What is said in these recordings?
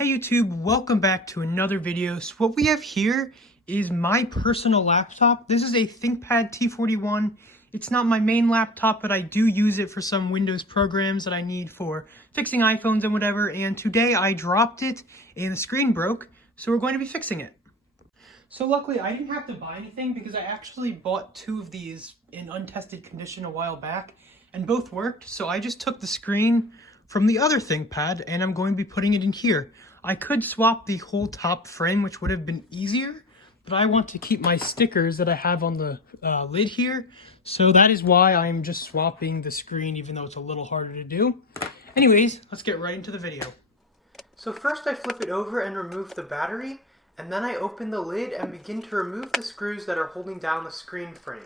Hey YouTube, welcome back to another video. So what we have here is my personal laptop. This is a Thinkpad T41. It's not my main laptop, but I do use it for some Windows programs that I need for fixing iPhones and whatever. And today I dropped it and the screen broke, so we're going to be fixing it. So luckily I didn't have to buy anything because I actually bought two of these in untested condition a while back and both worked. So I just took the screen from the other ThinkPad and I'm going to be putting it in here. I could swap the whole top frame, which would have been easier, but I want to keep my stickers that I have on the lid here. So that is why I'm just swapping the screen, even though it's a little harder to do. Anyways, let's get right into the video. So first I flip it over and remove the battery, and then I open the lid and begin to remove the screws that are holding down the screen frame.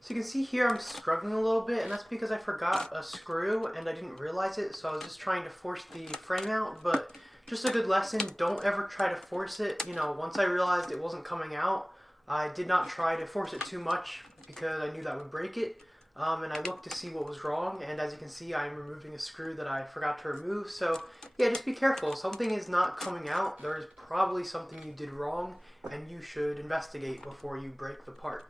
So you can see here I'm struggling a little bit, and that's because I forgot a screw and I didn't realize it, so I was just trying to force the frame out. But just a good lesson, don't ever try to force it. You know, once I realized it wasn't coming out, I did not try to force it too much because I knew that would break it. And I looked to see what was wrong, and as you can see, I'm removing a screw that I forgot to remove. So yeah, just be careful. If something is not coming out, there is probably something you did wrong, and you should investigate before you break the part.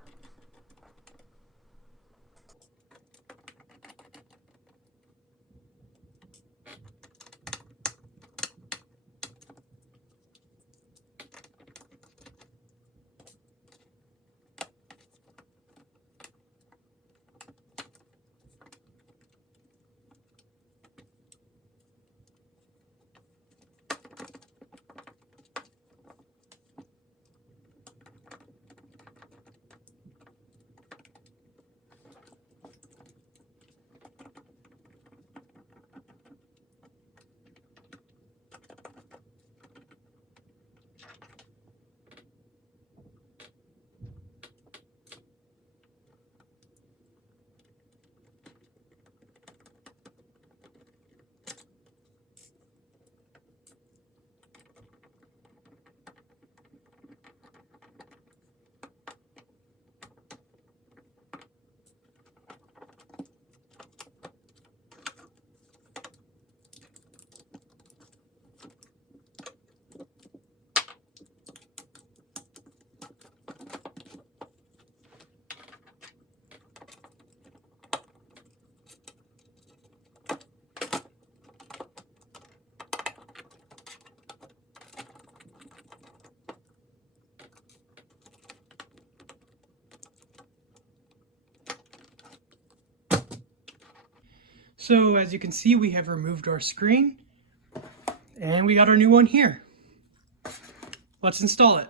So as you can see, we have removed our screen and we got our new one here. Let's install it.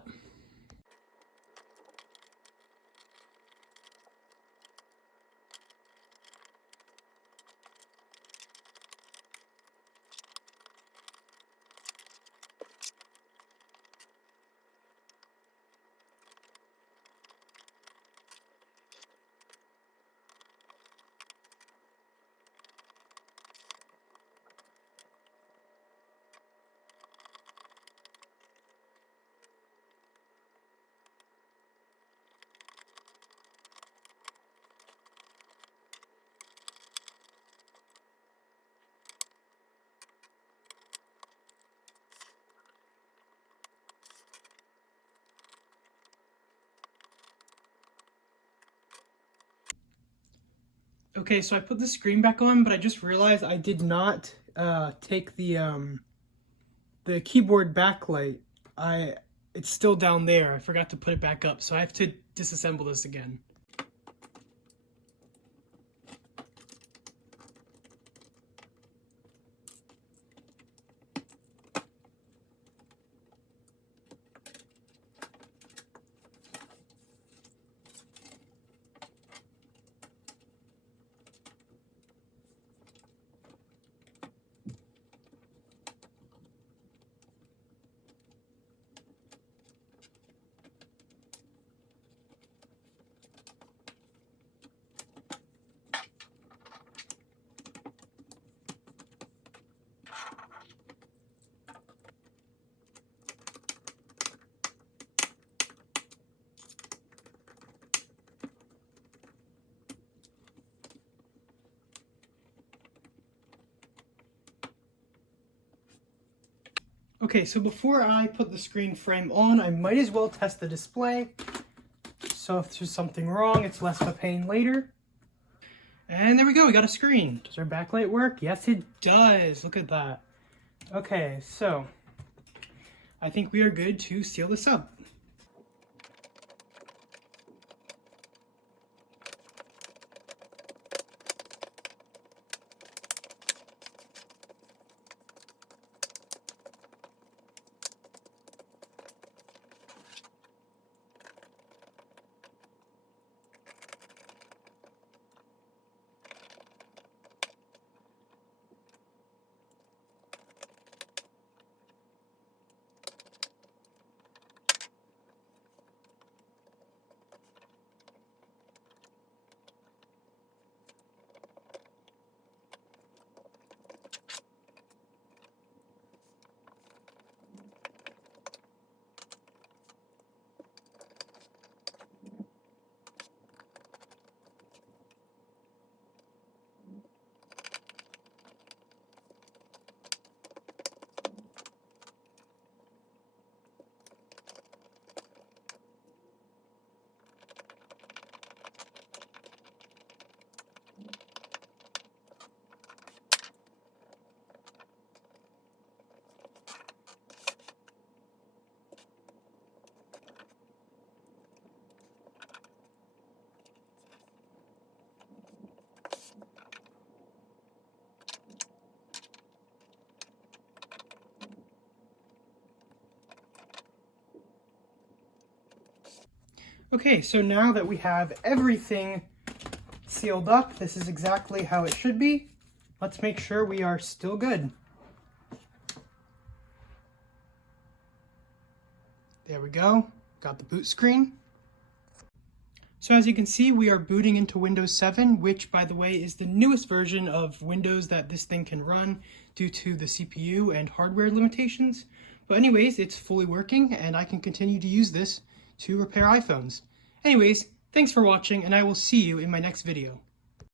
Okay, so I put the screen back on, but I just realized I did not take the keyboard backlight. It's still down there. I forgot to put it back up, so I have to disassemble this again. Okay, so before I put the screen frame on, I might as well test the display. So if there's something wrong, it's less of a pain later. And there we go, we got a screen. Does our backlight work? Yes, it does. Look at that. Okay, so I think we are good to seal this up. Okay, so now that we have everything sealed up, this is exactly how it should be. Let's make sure we are still good. There we go, got the boot screen. So as you can see, we are booting into Windows 7, which by the way is the newest version of Windows that this thing can run due to the CPU and hardware limitations. But anyways, it's fully working and I can continue to use this to repair iPhones. Anyways, thanks for watching and I will see you in my next video.